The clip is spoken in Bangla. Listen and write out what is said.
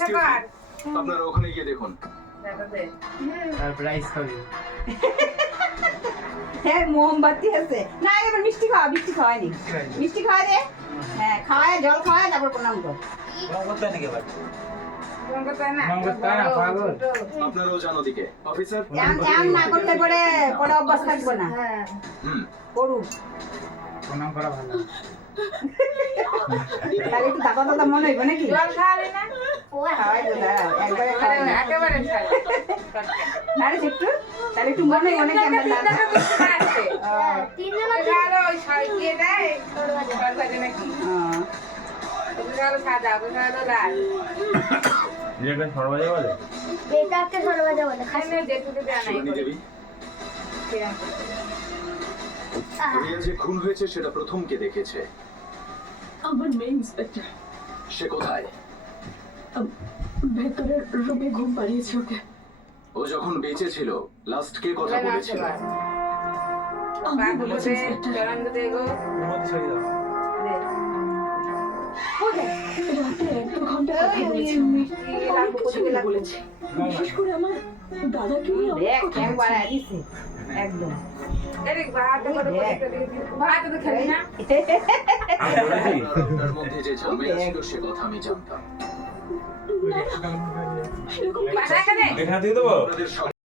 কর আপনারা ওখানে গিয়ে দেখুন। দেখো দে। খাবি হ্যাঁ মোমবাতি আছে। না এবার মিষ্টি খাওয়া মিষ্টি খাওয়ায়নি। মিষ্টি খাওয়া দে। হ্যাঁ খাওয়ায় জল খাওয়ায় তারপর প্রণাম কর। করতে করতে। আপনারাও যান ওদিকে। অফিসার? না করলে পরে পরে অভ্যাস থাকব না। হ্যাঁ। করুক। প্রণাম করা ভালো। তাহলে একটু দাদা দাদা মনে হইব নাকি? জল খাওয়ালে না? সর্বজা বলে? সরবাজা বলে খাস। দেয়া। রিয়া যে খুন হয়েছে সেটা প্রথম কে দেখেছে। আমার মেয়ে ইন্সপেক্টর। সে কোথায়? ভেতরের রুমে ঘুম পাড়িয়েছে ওকে। ও যখন বেঁচে ছিল লাস্ট কে কথা বলেছিল। আমি বলেছি। রাতে এক ঘণ্টা কথা বলেছি কিছু বলেছি। বিশেষ করে আমার দাদাকে নিয়ে অনেক বলেছি। একদম। কথা আমি জানতাম। কেনে? আপনাদের সব